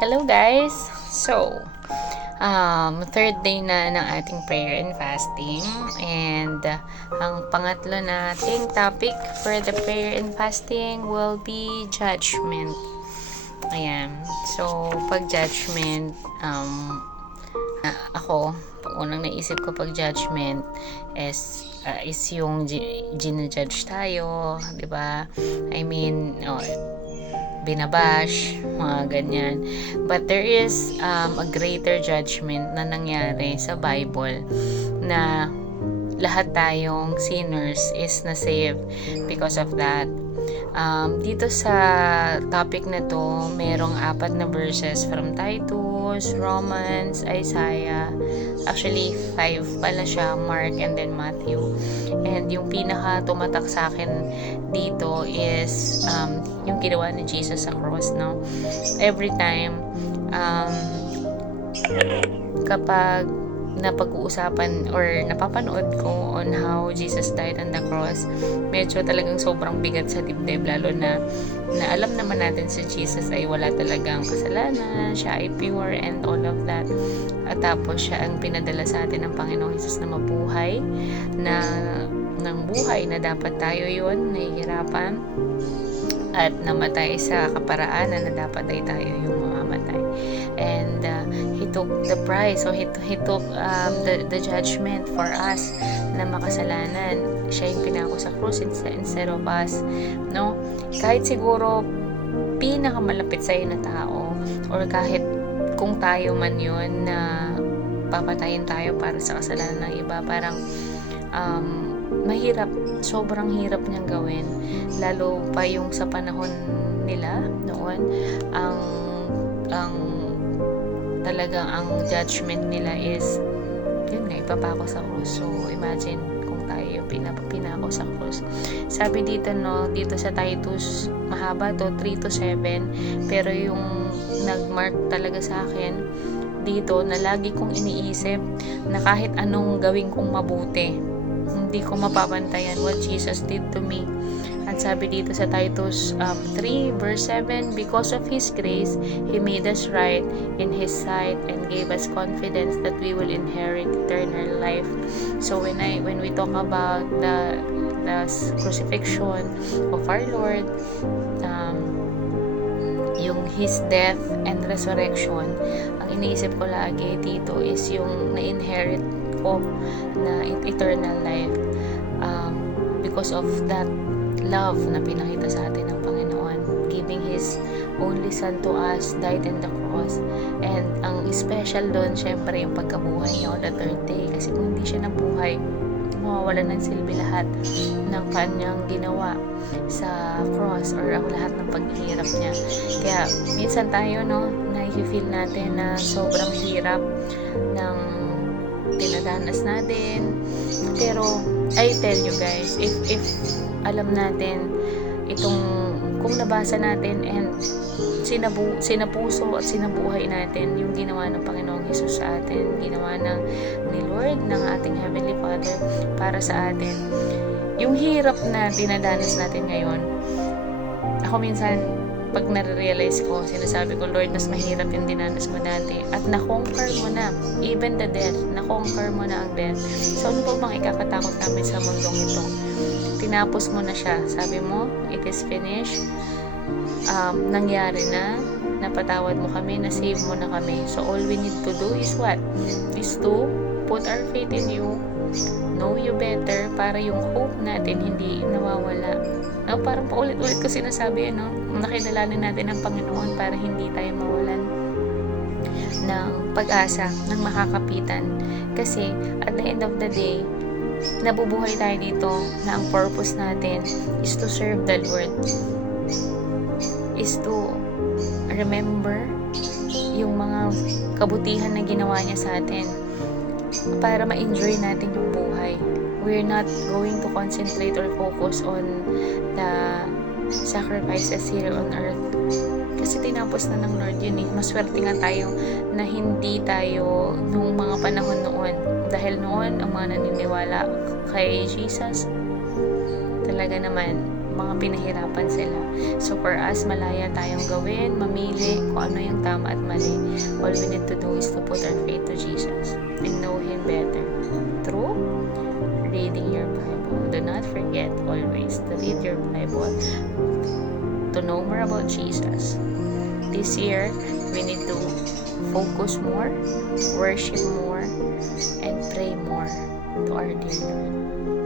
Hello guys! So, third day na ng ating prayer and fasting, and ang pangatlo nating topic for the prayer and fasting will be judgment. Ayan. So, pag judgment, ako, unang naisip ko pag judgment is yung ginajudge tayo, di ba? I mean, binabash, mga ganyan. But there is a greater judgment na nangyari sa Bible na lahat tayong sinners is na-save because of that. Dito sa topic na to, merong 4 na verses from Titus, Romans, Isaiah. Actually, 5 pala siya, Mark, and then Matthew. And yung pinaka tumatak sa akin dito is yung ginawa ni Jesus sa cross, no? Every time, kapag napag-uusapan or napapanood ko on how Jesus died on the cross, medyo talagang sobrang bigat sa dibdib, lalo na alam naman natin si Jesus ay wala talagang kasalanan, siya ay pure and all of that. At tapos siya ang pinadala sa atin ng Panginoong Jesus na mabuhay ng buhay na dapat tayo yun, nahihirapan at namatay sa kaparaanan na dapat ay tayo yung mamamatay. And he took the price, so he took the judgment for us na makasalanan. Siya yung pinako sa krus instead of us, no? Kahit siguro pinakamalapit sa'yo na tao, or kahit kung tayo man yun na papatayin tayo para sa kasalanan ng iba, parang mahirap, sobrang hirap niyang gawin, lalo pa yung sa panahon nila noon. Talagang ang judgment nila is yun nga, ipapako sa krus. So imagine kung tayo yung pinako sa krus. Sabi dito, no, dito sa Titus, mahaba to, 3-7, pero yung nagmark talaga sa akin dito na lagi kong iniisip na kahit anong gawin kong mabuti, hindi ko mapapantayan what Jesus did to me. At sabi dito sa Titus 3 verse 7, because of His grace, He made us right in His sight and gave us confidence that we will inherit eternal life. So when we talk about the crucifixion of our Lord, yung His death and resurrection, ang iniisip ko lagi dito is yung na-inherit ko na eternal life, because of that love na pinakita sa atin ng Panginoon, giving His only Son to us, died in the cross. And ang special doon, syempre yung pagkabuhay niya on the third day, kasi kung hindi siya nabuhay, mawawala ng silbi lahat ng kanyang ginawa sa cross, or ang lahat ng paghihirap niya. Kaya minsan tayo, no, na-feel natin na sobrang hirap ng tinadanas natin, pero I tell you guys, if alam natin itong, kung nabasa natin and sinapuso at sinabuhay natin yung ginawa ng Panginoong Jesus sa atin, ginawa ni Lord, ng ating Heavenly Father para sa atin, yung hirap na dinadanas natin ngayon, ako minsan pag nare-realize ko, sinasabi ko, Lord, mas mahirap yung dinanas mo dati at na-conquer mo na, even the death, na-conquer mo na ang death. So ano pa bang ikakatakot namin sa mundong ito? Tinapos mo na siya. Sabi mo, it is finished. Nangyari na, napatawad mo kami, na-save mo na kami. So all we need to do is what? Is to put our faith in you, know you better, para yung hope natin hindi nawawala. No, parang paulit-ulit ko sinasabi, no? Nakilalanin natin ang Panginoon para hindi tayo mawalan ng pag-asa, ng makakapitan. Kasi at the end of the day, nabubuhay tayo dito na ang purpose natin is to serve the Lord, is to remember yung mga kabutihan na ginawa niya sa atin, para ma-enjoy natin yung buhay. We're not going to concentrate or focus on the sacrifices here on earth, kasi tinapos na ng Lord yun eh. Maswerte nga tayo na hindi tayo nung mga panahon noon, dahil noon ang mga naniniwala kay Jesus talaga naman mga pinahirapan sila. So for us, malaya tayong gawin, mamili kung ano yung tama at mali. All we need to do is to put our faith to Jesus and know Him better through reading your Bible. Do not forget always to read your Bible to know more about Jesus. This year, we need to focus more, worship more, and pray more to our dear Lord.